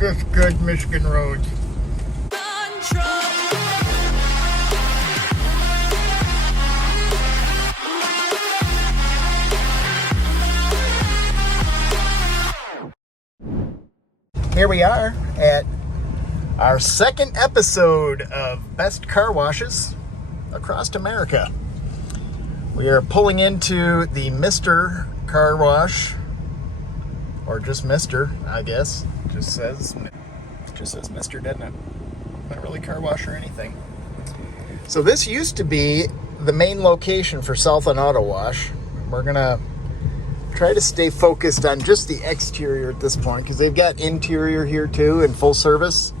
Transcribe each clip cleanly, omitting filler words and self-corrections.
Just good Michigan roads. Here we are at our second episode of Best Car Washes across America. We are pulling into the Mr. Car Wash, or just Mr., I guess. Just says Mr., doesn't it? Not really car wash or anything. So this used to be the main location for Southland Auto Wash. We're gonna try to stay focused on just the exterior at this point because they've got interior here too in full service.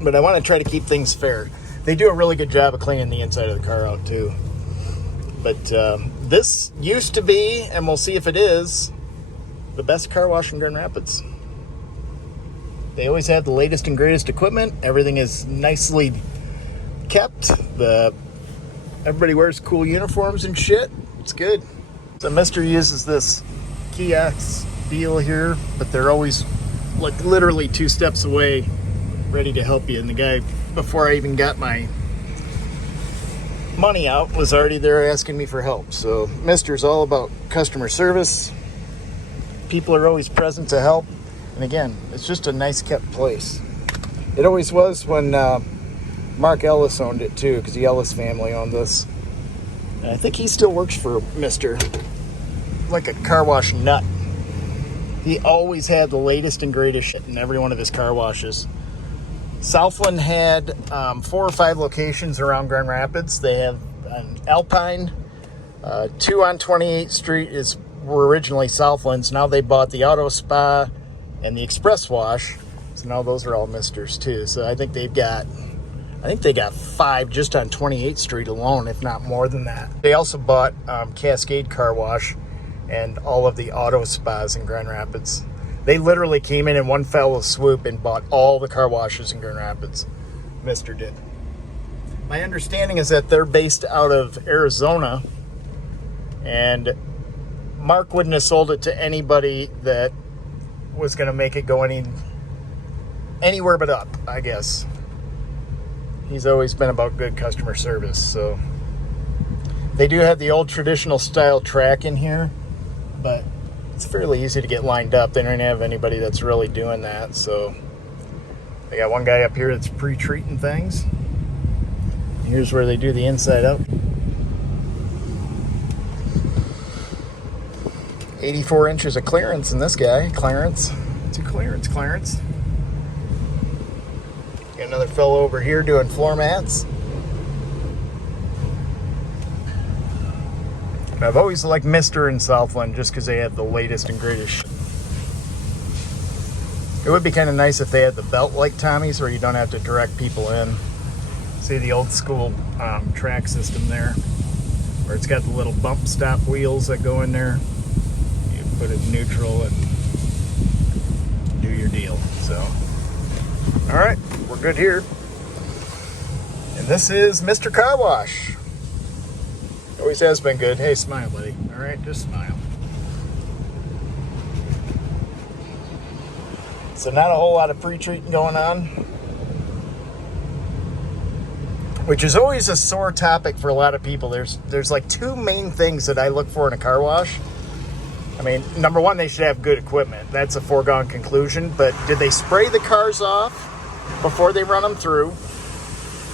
But I want to try to keep things fair. They do a really good job of cleaning the inside of the car out too. But this used to be, and we'll see if it is, the best car wash in Grand Rapids. They always have the latest and greatest equipment. Everything is nicely kept. Everybody wears cool uniforms and shit. It's good. So Mr. uses this kiosk deal here, but they're always like literally 2 steps away, ready to help you. And the guy, before I even got my money out, was already there asking me for help. So Mr.'s all about customer service. People are always present to help. And again, it's just a nice kept place. It always was when Mark Ellis owned it too, because the Ellis family owned this. And I think he still works for Mr. like a car wash nut. He always had the latest and greatest shit in every one of his car washes. Southland had 4 or 5 locations around Grand Rapids. They have an Alpine, 2 on 28th Street were originally Southland's. Now they bought the Auto Spa and the Express Wash. So now those are all Misters too. So I think they got 5 just on 28th Street alone, if not more than that. They also bought Cascade Car Wash and all of the auto spas in Grand Rapids. They literally came in one fell swoop and bought all the car washes in Grand Rapids. Mr. did. My understanding is that they're based out of Arizona, and Mark wouldn't have sold it to anybody that was going to make it go anywhere but up, I guess. He's always been about good customer service. So they do have the old traditional style track in here, but it's fairly easy to get lined up. They don't have anybody that's really doing that. So they got one guy up here that's pre-treating things. Here's where they do the inside out. 84 inches of clearance in this guy. Clearance. Got another fellow over here doing floor mats. I've always liked Mr. in Southland just because they have the latest and greatest shit. It would be kind of nice if they had the belt like Tommy's where you don't have to direct people in. See the old school track system there, where it's got the little bump stop wheels that go in there. You put it in neutral and do your deal. So, all right, we're good here. And this is Mr. Car Wash. Always has been good. Hey, smile, buddy. All right, just smile. So not a whole lot of pre-treating going on, which is always a sore topic for a lot of people. There's like 2 main things that I look for in a car wash. I mean, number one, they should have good equipment. That's a foregone conclusion. But did they spray the cars off before they run them through?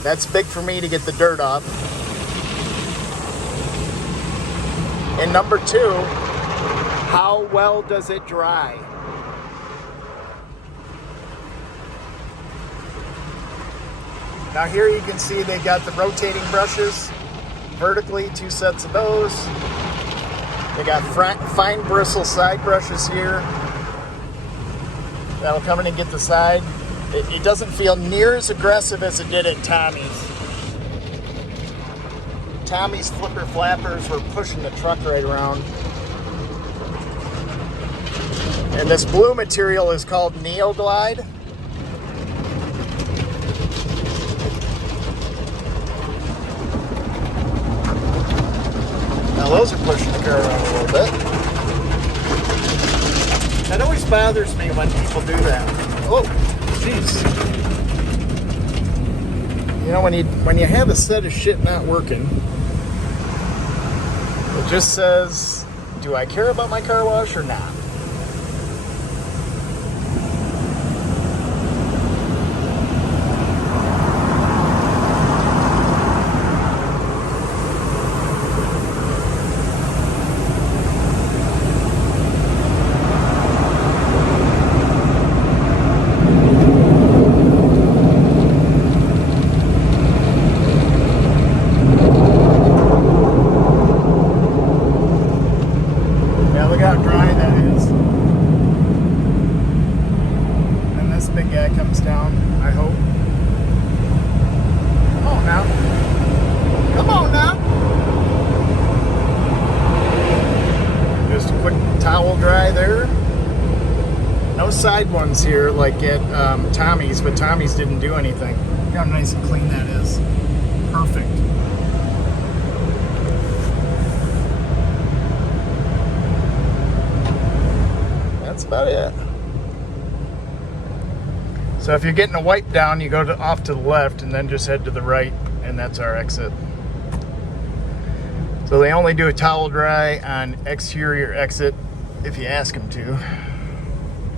That's big for me to get the dirt off. And number 2, how well does it dry? Now here you can see they got the rotating brushes vertically, 2 sets of those. They got fine bristle side brushes here. That'll come in and get the side. It doesn't feel near as aggressive as it did at Tommy's. Tommy's flipper flappers were pushing the truck right around. And this blue material is called Neoglide. Now those are pushing the car around a little bit. That always bothers me when people do that. Oh, jeez. You know, when you have a set of shit not working, it just says, do I care about my car wash or not? Comes down, I hope. Come on now. Come on now. Just a quick towel dry there. No side ones here like at Tommy's, but Tommy's didn't do anything. Look how nice and clean that is. Perfect. That's about it. So if you're getting a wipe down, you go off to the left and then just head to the right, and that's our exit. So they only do a towel dry on exterior exit if you ask them to,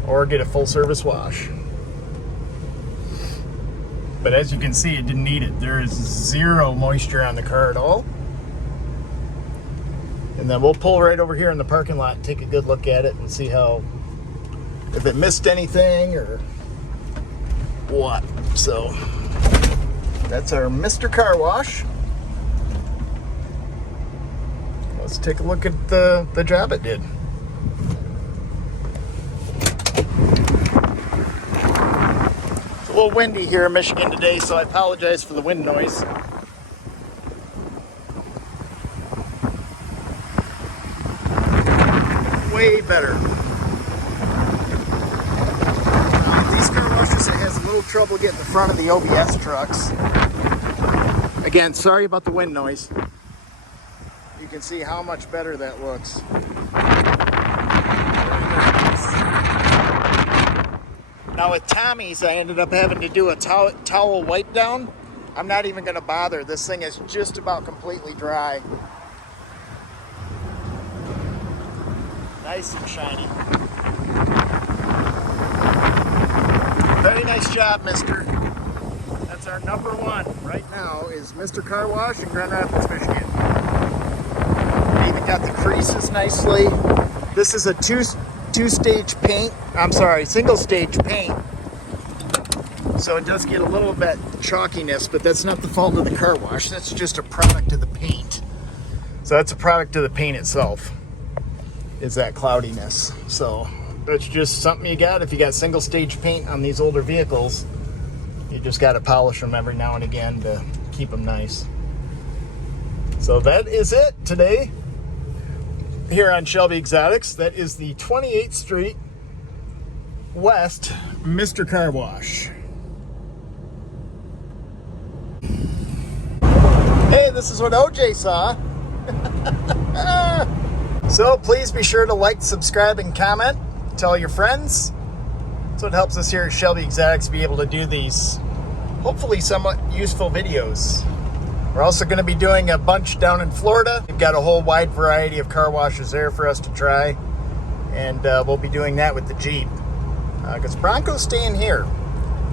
or get a full service wash. But as you can see, it didn't need it. There is zero moisture on the car at all. And then we'll pull right over here in the parking lot and take a good look at it and see if it missed anything or what. So that's our Mr. Car Wash. Let's take a look at the job it did. It's a little windy here in Michigan today, so I apologize for the wind noise. Way better. These car washes, it has a little trouble getting the front of the OBS trucks. Again, sorry about the wind noise. You can see how much better that looks. Now with Tommy's, I ended up having to do a towel wipe down. I'm not even going to bother. This thing is just about completely dry. Nice and shiny. Very nice job, mister. That's our number one right now is Mr. Car Wash in Grand Rapids, Michigan. They even got the creases nicely. This is a two-stage paint. I'm sorry, single-stage paint. So it does get a little bit chalkiness, but that's not the fault of the car wash. That's just a product of the paint. So that's a product of the paint itself, is that cloudiness. So it's just something you got. If you got single-stage paint on these older vehicles, you just got to polish them every now and again to keep them nice. So that is it today here on Shelby Exotics. That is the 28th Street West Mr. Car Wash. Hey, this is what OJ saw. So please be sure to like, subscribe, and comment. Tell your friends. So it helps us here at Shelby Exotics be able to do these hopefully somewhat useful videos. We're also going to be doing a bunch down in Florida. We've got a whole wide variety of car washes there for us to try. And we'll be doing that with the Jeep. Because Bronco's staying here.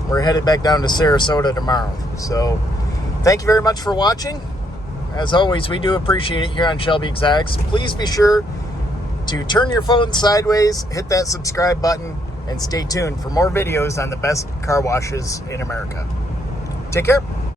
We're headed back down to Sarasota tomorrow. So thank you very much for watching. As always, we do appreciate it here on Shelby Exotics. Please be sure to turn your phone sideways, hit that subscribe button, and stay tuned for more videos on the best car washes in America. Take care.